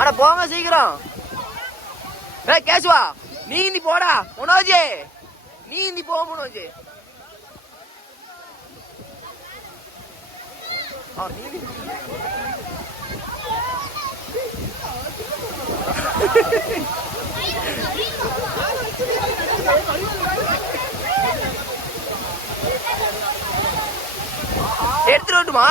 அட போங்க சீக்கிரம். கேசுவா நீந்தி போடா. மனோஜ் நீந்தி போ. மனோஜ் நீந்தி எடுத்துட்டு வரட்டுமா?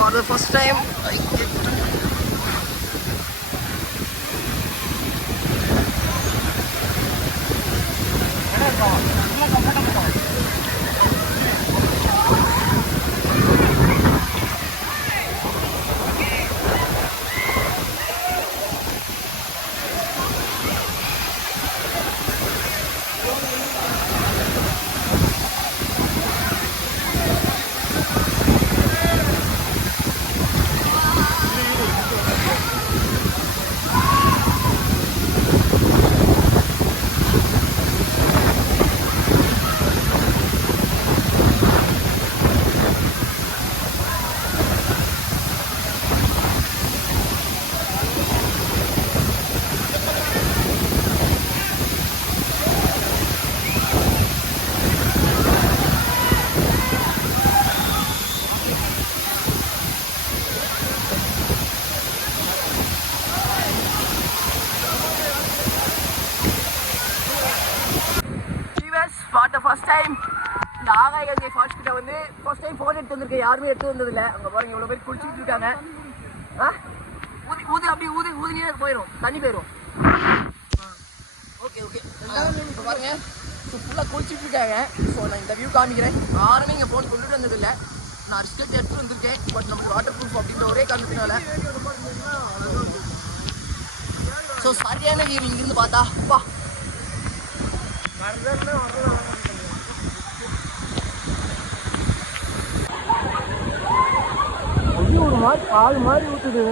For the first time, I get first time இந்த ஆகாயகங்கை ஃபால்ஸ் கிட்ட வந்து ஃபர்ஸ்ட் டைம் ஃபோன் எடுத்து வந்திருக்கேன். யாருமே எடுத்து வந்ததில்லை. அங்கே பாருங்க இவ்வளோ பேர் குளிச்சுட்டு இருக்காங்க. ஊதி ஊதி அப்படியே ஊதினே போயிடும், தண்ணி போயிடும். ஓகே ஓகே இப்போ பாருங்க ஃபுல்லாக குளிச்சுட்டு இருக்காங்க. ஸோ நான் இந்த வியூ காமிக்கிறேன். யாருமே இங்கே ஃபோன் கொண்டுட்டு வந்ததில்லை. நான் ரிஸ்கெட் எடுத்து வந்திருக்கேன். பட் நமக்கு வாட்டர் ப்ரூஃப் அப்படின்ற ஒரே காரணத்தினால ஸோ சரியான வியூ இங்கிருந்து பார்த்தா வா. ஒரு மாதிரி பால் மாதிரி ஊற்றுது.